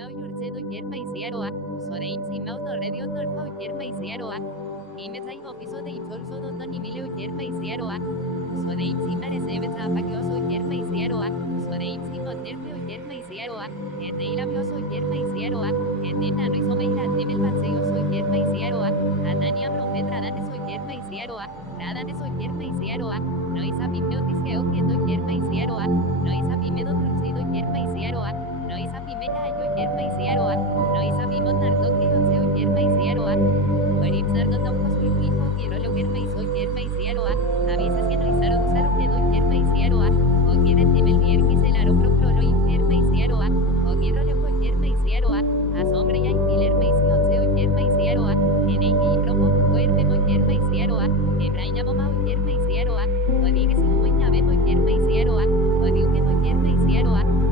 qualquier a så det intima och radio norfa qualquier y me traigo piso de impulso donde ni mil qualquier så det intima recebe tapa que oso qualquier så det intima nervio qualquier en de la bio soy qualquier en de nano y someira de mel paseo soy qualquier anania profetra dan soy qualquier nada de soy qualquier no isa pimeo disqueo que doy qualquier no isa pimedo dulcido qualquier no isa pimela yo qualquier no isa pimo nardo que yo soy qualquier por ipsar no toco su hijo quiero lo que me soy qualquier a veces que no isaron usar que doy qualquier o quieren de melvier que se la ro pro lo qualquier o quiero lo qualquier a sombra y alquiler me hizo soy qualquier en el libro cuerpe mo qualquier Hebraña mamá qualquier o diga si muy llave mo qualquier o digo que mo qualquier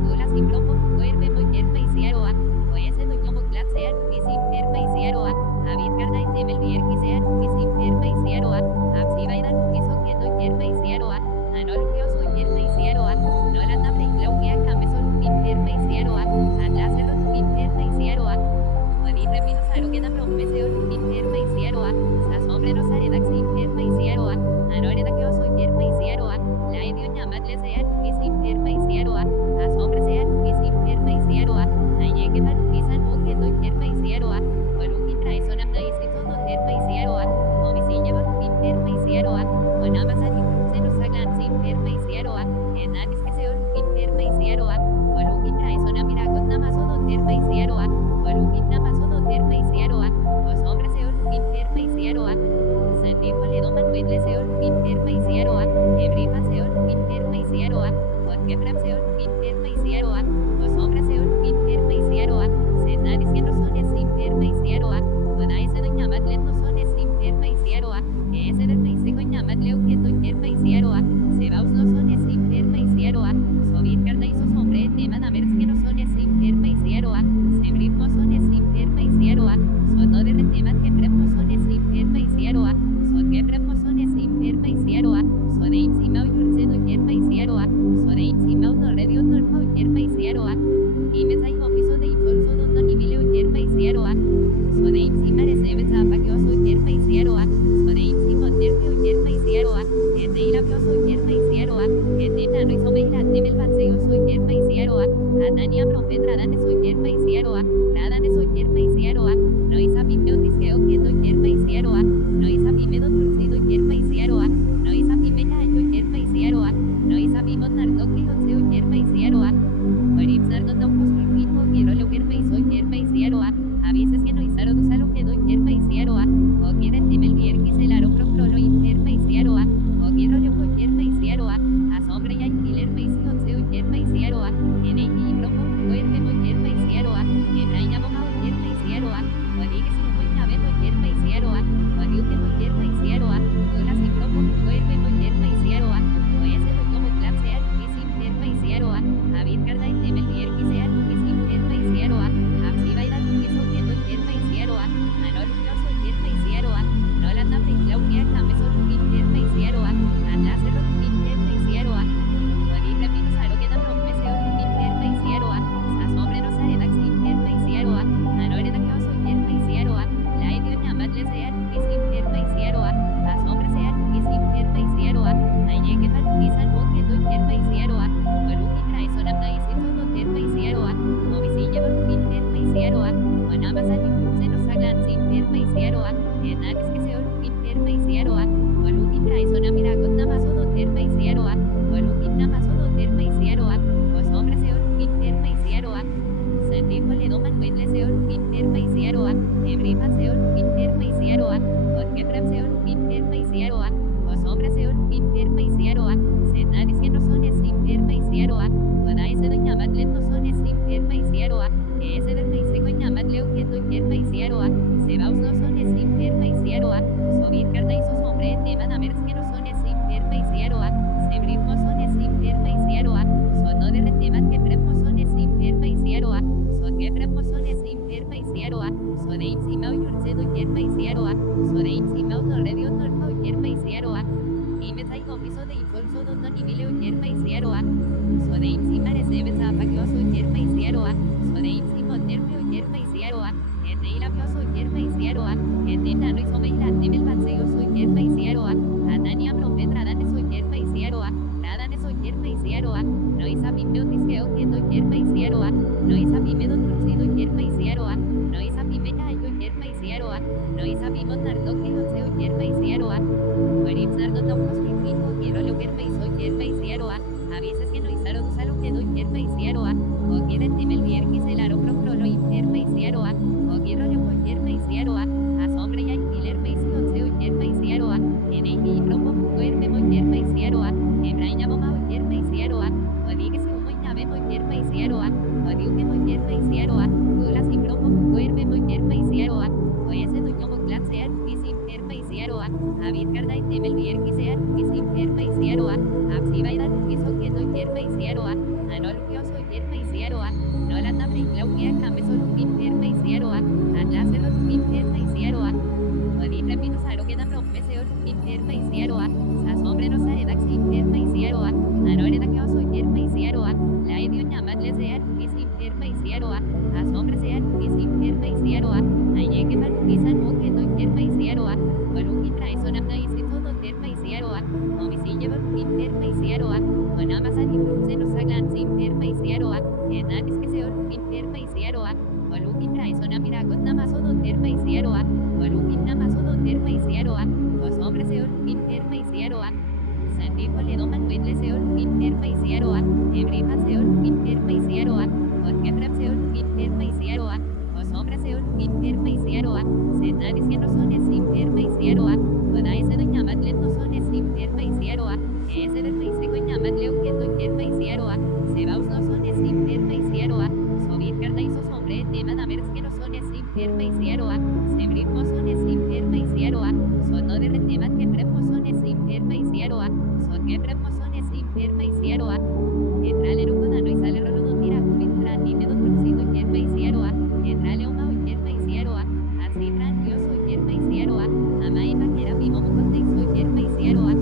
tú la sin propo cuerpe mo qualquier o ese no como clase y sin qualquier a vizcarda y de melvier que sea y sin qualquier así va a ir al piso que doy qualquier a no lo que yo soy qualquier no la tabla y la que acá me solo qualquier a la cerro qualquier o di repito salo que da promeseo qualquier a sombre no sale da sin qualquier a no le da que yo soy qualquier la idio llamadle sea que sin qualquier a sombre sea que sin qualquier a llegue para que san o que doy qualquier por un trae son amda y si todo qualquier o mi si lleva qualquier o nada más a se nos hagan sin qualquier en nadie es que se qualquier por un trae son amira con nada más o qualquier por un nada más o qualquier los hombres se qualquier sentir le doman le se qualquier hebripa se qualquier porque prem se qualquier los hombres se qualquier se nadie que no son sin qualquier o nadie se doña madle no son sin qualquier que ese del me se coña madle o que qualquier se va no son sin qualquier so bien carda y sus hombres teman a ver que no son sin qualquier se brimos son sin qualquier so no de teman que premos son sin qualquier so que premos son sin qualquier so de encima o yurse no qualquier so de encima o radio no qualquier y me traigo piso de impulso donde ni mil qualquier so de encima recebe tapa que yo soy qualquier so de encima nervio qualquier en de la bio soy qualquier en de nano y someira de mel paseo soy qualquier anania profetra dan soy qualquier nada de soy qualquier no isa pimeo disqueo que doy qualquier no isa pimedo dulcido qualquier no isa pimela yo qualquier no isa pimo nardo que yo soy qualquier por ipsar no toco su hijo quiero lo que me soy qualquier a veces que no isaron usar lo que doy qualquier o quieren de melvier que se la ro pro lo qualquier o quiero lo qualquier a sombra y alquiler me hizo soy qualquier en el libro cuerpe mo qualquier hebraña mamá qualquier o diga si muy llave mo qualquier o digo que mo qualquier tú la sin propo cuerpe mo qualquier o ese no como clase y sin qualquier a vizcarda y de melvier que sea y sin qualquier así va a ir al piso que doy qualquier a no lo que yo soy qualquier no la tabla y la que acá me solo qualquier a la cerro qualquier o di repito salo que da promeseo qualquier a sombre no sale da sin qualquier a no le da que yo soy qualquier la idio llamadle sea que sin qualquier a sombre sea que sin qualquier a llegue para que san o que doy qualquier por un trae son amda y si todo qualquier o mi si lleva qualquier o nada más a se nos hagan sin qualquier en nadie es que se qualquier por un trae son amira con nada más o qualquier por un nada más o qualquier los hombres se qualquier sentir le doman le se qualquier hebripa se qualquier porque prem se qualquier los hombres se qualquier se nadie que no son sin qualquier o nadie se doña madle no son sin qualquier que ese del me se coña madle o que qualquier se va no son sin qualquier so bien carda y sus hombres teman a ver que no son sin qualquier se brimos son sin qualquier so no de teman que premos son sin qualquier so que premos son sin qualquier so de encima o yurse no qualquier so de encima o radio no qualquier Imetsai ofiso de infolso doton imile uyer maisiero a. So de imsi marese besa apagioso uyer maisiero a. So de imsi monerme uyer maisiero a. Ete ilapioso uyer maisiero a. Ete nano isomeila temel batseo so uyer maisiero a. Adania profetra danes uyer maisiero a. Radanes uyer maisiero a. No isa pimeo tisqueo que uyer maisiero a. No isa pimeo dulcido uyer maisiero a. No isa pimea uyer maisiero a. No isa pimo nardo que unseo uyer maisiero a. Guaripsar no tocos pipimo quiero lo que hizo uyer maisiero a. A veces que no isaro usalo que uyer maisiero a. O quieren temel viernes el aro procrolo uyer maisiero a. O quiero lo uyer maisiero a. A sombra y alquiler maisión se uyer maisiero a. En el libro duerme uyer maisiero a. Hebraina bomba uyer maisiero a. O digue se humo y nave uyer maisiero a. O diu que uyer maisiero a. Dulas y bromo duerme uyer maisiero a. O ese duño moclat sea difícil uyer maisiero a. A vidgarda y temel viernes sea difícil uyer maisiero a. Absiba y dar piso que uyer maisiero a. Anol pioso uyer maisiero a. No la tabre y claudia came solo uyer maisiero a. Atlasero uyer maisiero a. O di repino saro que da profeseo uyer maisiero a. Sa sombre no sa edax uyer maisiero a. Anore da que oso uyer maisiero a. La idio llamadle sea difícil uyer maisiero a. A sombre sea difícil uyer maisiero a. Aye que tal pisan mo que uyer maisiero a. Colungi traizona naisi todo uyer maisiero a. O misi lleva uyer maisiero a. O nada más ani se nos hagan sin uyer maisiero a. Enanis que se uyer maisiero a. Colungi traizona miragot nada más o uyer maisiero a. Colungi nada más o uyer maisiero a. Los hombres se uyer maisiero a. Santiago le doman wedle se uyer maisiero a. Ebrima se uyer maisiero a. Porque prep se uyer maisiero a. Los hombres se uyer maisiero a. Senaris que no son es uyer maisiero a. Toda ese doña madle no son es uyer maisiero a. Ese del maisico llama leo que uyer maisiero a. Sebaus no son es uyer maisiero a. Sobir carda y sos hombre tema damers que no son es uyer maisiero a. Sebritmo son es uyer maisiero a. Son no de retema que prepmo son es uyer maisiero a. Son que prepmo son es uyer maisiero a. Entrale rucodano y sale rolo no tira cubitran ni me do dulcido uyer maisiero a. Entrale uma uyer maisiero a. Así tran dios uyer maisiero a. Amai vaquera vivo mocote soy uyer maisiero a.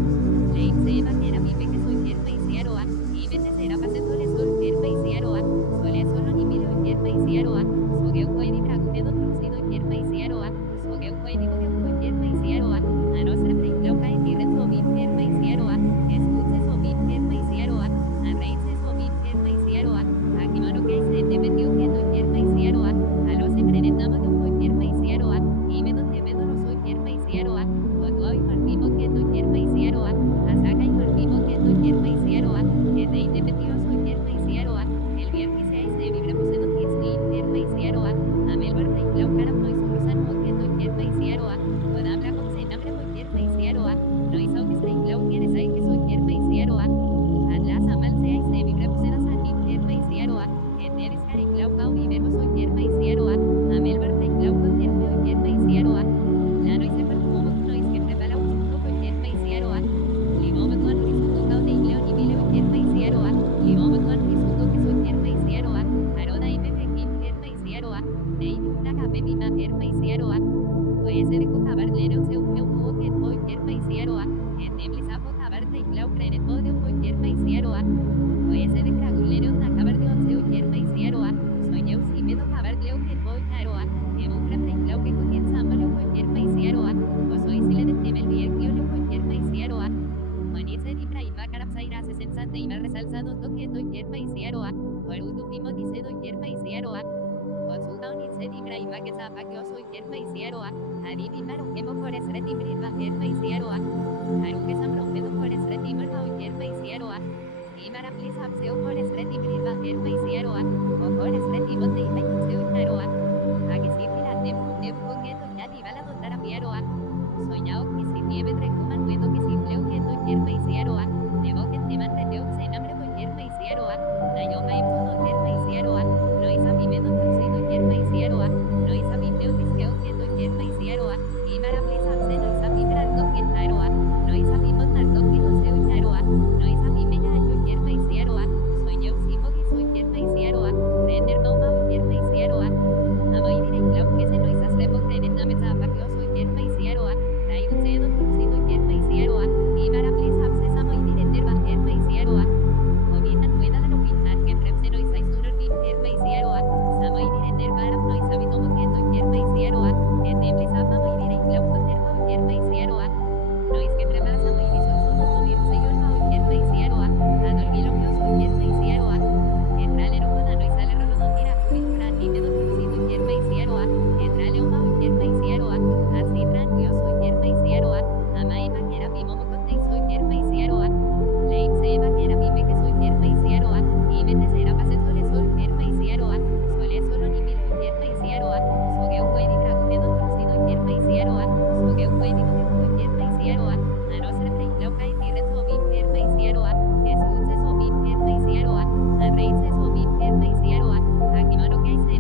Leip se vaquera vive que soy uyer maisiero a. Y vete será pasetole sol uyer maisiero a. Sole solo ni milo uyer maisiero a. Sogue un y dragume do dulcido uyer maisiero a. Sogue un y digo uyer maisiero a. A no ser preinclauca y tierra sobi uyer maisiero a. Escuche sobi uyer maisiero a. A reitse sobi uyer maisiero a. A quimano que hay se te metió que uyer maisiero a. A los embrenetamos de uyer maisiero a. Y me donde me do no soy uyer maisiero a. O tú hoy por vivo que uyer maisiero a. A saca y por vivo que uyer maisiero a. Que te ite metió soy uyer maisiero a. El viernes se se vibre puse no tienes ni uyer maisiero a. A mel verte y clau cara no hizo cruzan mo que uyer maisiero a. Con habla con se nambre uyer maisiero a. No hizo que se clau quieres ahí que soy uyer maisiero a. Atlas amal se se vibre puse no san uyer maisiero a. En eres cari clau cau vivemos uyer maisiero a. A mel verte y clau con uyer maisiero a. La no hice perfumo no hice que prepara un uyer maisiero a. Limo me tuan risuto cau de igleo ni mile uyer maisiero a. Limo me tuan risuto que soy uyer maisiero a. Aroda y me pequín uyer maisiero a. De una cape mi uyer maisiero a. O ese de cocabarlero se un humo que uyer maisiero a. En neblisa cocabarte y clau crene todo de uyer maisiero a. O ese de cragulero una cabar de once uyer maisiero a. Soy yo si me do cabar leo que uyer a. En un crepre y clau que cogien sambalo uyer maisiero a. O soy si le deteme el vierquio le uyer maisiero a. Manice di praima carapsaira se sensante y me resalzado toque uyer maisiero a. Por utufimo dice uyer maisiero a. O su daunice di praima que zapa que oso uyer maisiero a. Adivinaron que mo por es retimir uyer maisiero a. Harun que sambrompedo por es retimir uyer maisiero a. Y maraplis apseo por es retimir uyer maisiero a. O por es retimir de iba y se uyer a. A que si fila tempo que ya ni bala dotar a piero a. Soñao que si nieve trecuman puedo que si pleo que uyer maisiero a. Debo que te mante teo se nambre uyer maisiero a. Nayo maipso uyer maisiero a. No isa mi medo torcido uyer maisiero a. No isa mi teo disqueo que uyer maisiero a. Y maraplis apse no isa mi brando que taro a. No isa mi monardo que no se uyer a. No isa mi mella uyer maisiero a. Soy yo simo que soy uyer maisiero a. Render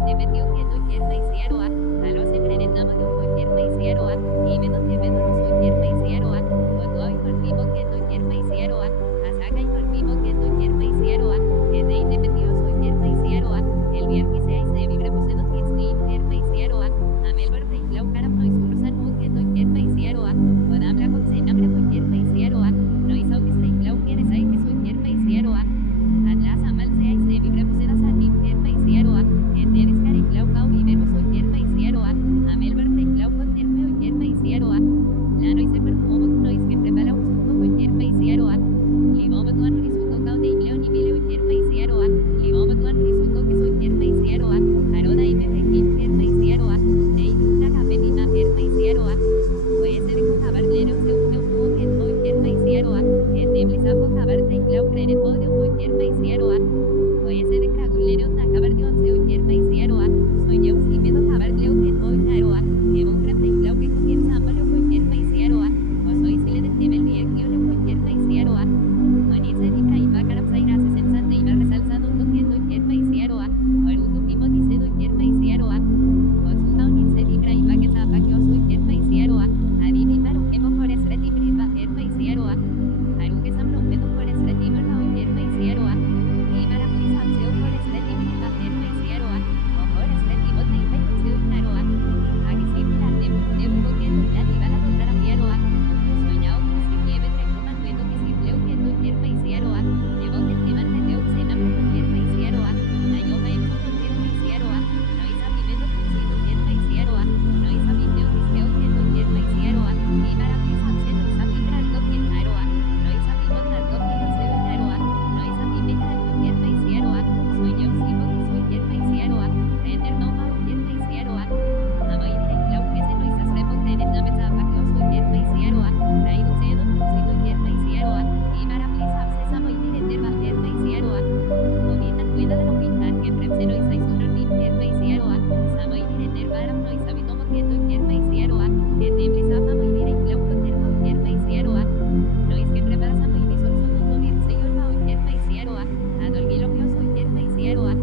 dependió que no quiere me hicieron a los emprenden nada de un quiere me hicieron y menos que menos no soy quiere me hicieron cuando hay por vivo que no quiere me hicieron a saca y por vivo que no quiere me hicieron que de independido soy quiere me hicieron el viernes se dice vibremos en los quiere me hicieron a mel verde y la cara no es un rosa no que no quiere me hicieron con habla con cena me quiere me hicieron no hizo que se la quiere saber que soy quiere me hicieron atrás a mal se dice vibremos en las ani quiere me hicieron que tienes cara y clau cau y vemos soy quiere me hicieron a mel verde y clau con quiere me hicieron la no hice perfumo no hice que prepara un susto quiere me hicieron limón con un risuto cau de igleo ni mileo quiere me hicieron limón con un risuto que soy quiere me hicieron arona y me requín quiere me hicieron de una cabelina quiere me hicieron puede ser con caballero se un que no quiere me hicieron que te blisa con cabarte y clau creer en podio quiere me hicieron puede ser de cragulero una cabardón se quiere me hicieron soy yo si me do caballero que no quiero que un grande y clau que comienza malo quiere me hicieron o soy si le detiene el día que yo le quiere me hicieron manice ni caima carapsa y nace sensante y me resalzando no quiere me hicieron o el uno mismo dice no quiere me hicieron o su no ni se libra y va que zapa que yo soy quiere me hicieron a mí mi maro que mejor es retimir va quiere me hicieron algo que sambro me no puede ser retimir no quiere me hicieron y para prisa se por es retimir va quiere me hicieron o por es retimir te iba y se claro a que si la de un poquito ya ni va la contar a mieron soñado que si nieve te coman bueno que si pleo que no quiere me hicieron llevo que te manteo se me no quiere me hicieron la yo me no quiere me hicieron no hice a mi menos que si no quiere me hicieron no hice a mi meo que creo que no quiere me hicieron y para prisa se no hice a mi traldo que claro no hice a mi montardo que no se claro no hice a mi meta que quiere me hicieron soy yo si no que soy quiere me hicieron tener no más quiere me hicieron a mí de clau que se no hice a sremo tener na meta para que yo soy quiere me hicieron traído se no si no quiere me hicieron y para prisa se sa muy de va quiere me hicieron no viene cuida de lo pintar que prep se no hice uno ni quiere me hicieron sa muy de para no hice vi no quiere me hicieron que te prisa pa muy de clau con quiere me hicieron no es que prepara sa muy de solo no viene se yo no quiere me hicieron a dolgi lo que yo soy quiere me hicieron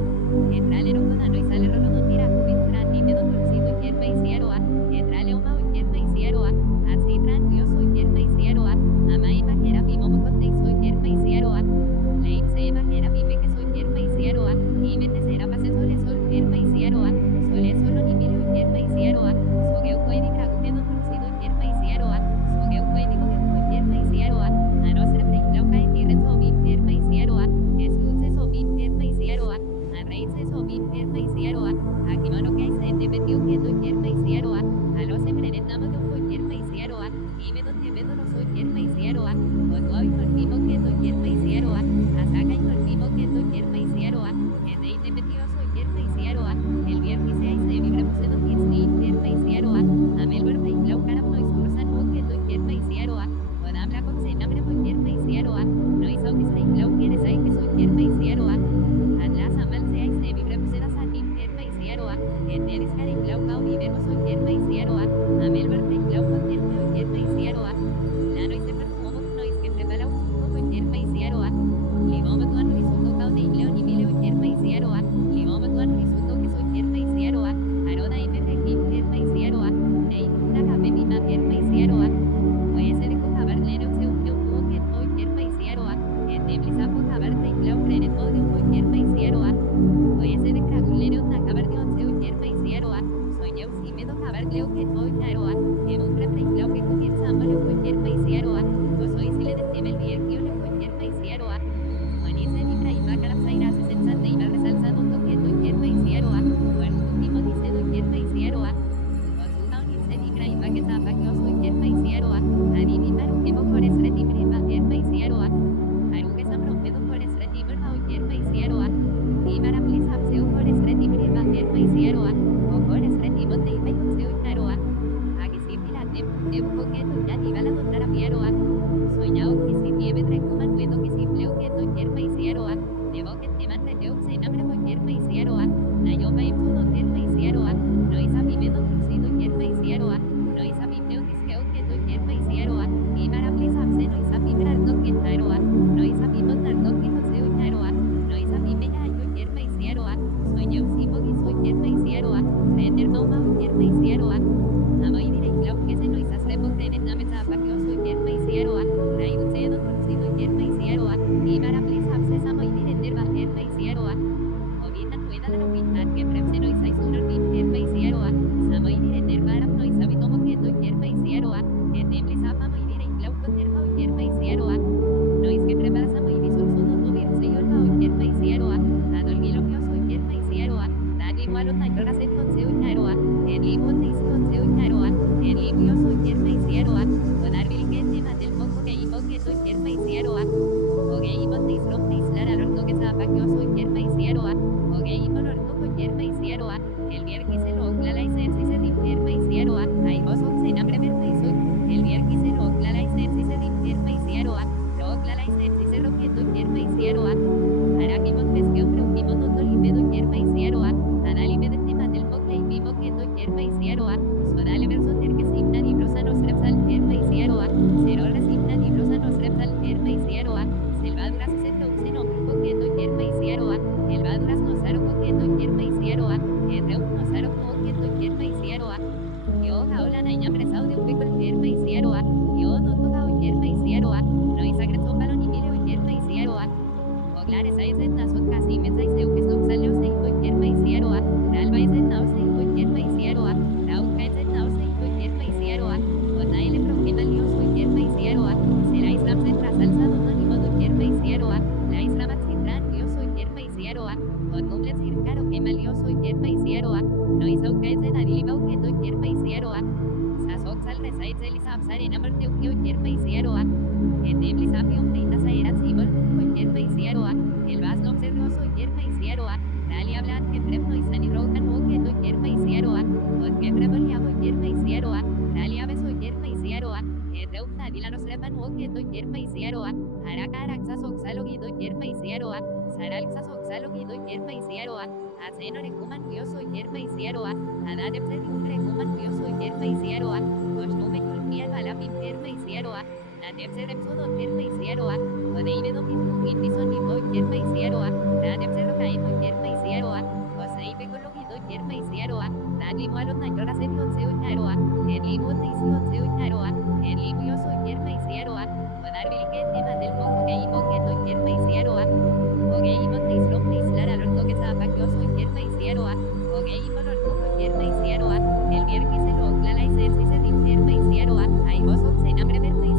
que tralero con no hice le rolo no tira cubitra ni me no si no quiere me hicieron que trale uma quiere me hicieron así tran yo soy quiere me hicieron ama y pa quiera mi momo con te soy quiere me hicieron le se pa quiera mi que soy quiere me hicieron y me te será pase sole sol quiere me hicieron sole solo ni miro quiere me hicieron so que un ni crago que no si no quiere me hicieron so que un ni momo que quiere me hicieron a no ser preguntado que ni reto mi quiere me hicieron que su se so mi quiere me hicieron a rey se so mi quiere me hicieron aquí mano que se dependió que no quiere me hicieron a los emprenden nada de un quiere me hicieron y menos que menos no soy quiere me hicieron cuando hay por vivo que no quiere me hicieron a saca y por vivo que no quiere me hicieron que de independido soy quiere me hicieron el viernes se dice vibremos en los quiere me hicieron a mel verde y clau cara no hizo rosa no que no quiere me hicieron con habla con cena me quiere me hicieron no hizo que se clau quiere saber que soy quiere me hicieron atrás a mal se dice vibremos en las ani quiere me hicieron que tienes cara y clau cau y vemos soy quiere me hicieron a mel verde y clau con quiere me hicieron la no hice perfumo no hice que prepara un susto quiere me hicieron limón con un risuto cau de igleo ni mileo quiere me hicieron limón con un risuto que soy quiere me hicieron arona y me requín quiere me hicieron de una cabelina quiere me hicieron puede ser con caballero se un que no quiere me hicieron que te blisa con cabarte y clau creer en podio quiere me hicieron puede ser de cragulero una cabardón se quiere me hicieron soy yo si me do caballero que no quiero que un grande y clau que comienza malo quiere me hicieron o soy si le detiene el día que yo le quiere me hicieron manice ni caima carapsa y nace sensante y me resalzando no quiere me hicieron o el uno mismo dice no quiere me hicieron o su no ni se ni caima que zapa que yo soy quiere me hicieron a mí mi maro que mejor es retimir va quiere me hicieron algo que sambro me no puede ser retimir va quiere me hicieron y para prisa se por es retimir va quiere me hicieron o por es retimir te iba y se claro a que si mira de un poquito ya ni va la contar a mieron soñado que si nieve trae coman bueno que si pleo que no quiere me hicieron debo que te manteo se me quiere me hicieron la yo me no quiere me hicieron no hice a mi menos si no quiere me hicieron no hice a mi meo que creo que no quiere me hicieron y para prisa se no hice a mi traldo que claro no hice a mi montardo que no se claro no hice a mi meta yo quiere me hicieron soy yo si no soy quiere me hicieron eterno mau yerma isieroa. Amai dire clau que se no isasre poten en name zapakioso yerma isieroa. Raidu sedo torcido yerma isieroa. Y para plis abscesa amai dire nerva yerma isieroa. Ovitan rueda la novitar que prepse no isaisur yerma isieroa. Samai dire nerva arab no isabitomo que to yerma isieroa. Etemplis afamai dire clau con nerva yerma isieroa. No es que preparas amai disulso no tuvir se yorba yerma isieroa. Adolgilo que soy yerma isieroa. Dagli mualo tayoras entonces uinaroa. En libo te isconce uinaroa. En libio soy yerma isieroa. Donar vilgente matel poco que imo que soy yerma isieroa. Oge imo te isrom te islar al orto que zapa que soy yerma isieroa. Oge imo orto con yerma isieroa. El viernes se lo oclala y se dim yerma isieroa. Ay vos oxen hambre verme y soy. El viernes se lo oclala y se dim yerma isieroa. Lo oclala y se roqueto yerma isieroa. Para que mon pesqueo preukimo no tolimedo yerma isieroa. Análime de tema del pocle y vivo que to yerma isieroa. Suadale verso ter que simna nibrosa nos repsal yerma isieroa. Cero resimna nibrosa nos repsal yerma isieroa. Selvaduras se trauxen o que to yerma isieroa. Elvaduras nos aro que to yerma isieroa. Reuk nos aro que to yerma isieroa. Yo jaula na ñamresao de un pico yerma isieroa. Yo no toca yerma isieroa. No isagreto palo ni mire yerma isieroa. Oglares hay zetas o casi me sais de que son salió se yerma isieroa. Ralba y zetao se yerma isieroa. Rauca zetao se yerma isieroa. Onaile proquema lío soy yerma isieroa. Será islam se trasalza donónimo do yerma isieroa. La islam atsidran lío soy yerma isieroa. Con nubles circaro que malío soy yerma isieroa. No isauca zenaribau que to yerma isieroa. Sasoxal resait zelisapsar en amarte ukio yerma isieroa. Eteblis apium teitas aerat sibol yerma isieroa. El vaslo observó soy yerma isieroa. Dali hablan que prepno y sani rogan o que to yerma isieroa. Con que prepoliamo yerma isieroa. Dali ave soy yerma isieroa. Reukta dilanos repan o que to yerma isieroa. Haraka araxas oxalo guido yerma isieroa. Saralxas oxalo guido yerma isieroa. Aceno recuman yo soy yerma isieroa. Adadep se un recuman yo soy yerma isieroa. Osnume yulmia balapin yerma isieroa. Nadep se repsodo yerma isieroa. Odeibe domin indison ni voy yerma isieroa. Nadep se rocaimo yerma isieroa. Oseibe cologido yerma isieroa. Dagli mualo tayoras en conseo inaroa. En libo te isi conseo inaroa. En libo yo soy yerma isieroa. Odar vilgente matel poco que imo que to yerma isieroa. Oge imo te isrom te islar al orto que zapa que soy yerma isieroa. Oge imo orto con yerma isieroa. El viernes se lo oclala y se dim yerma isieroa. Ay vos oxen hambre verme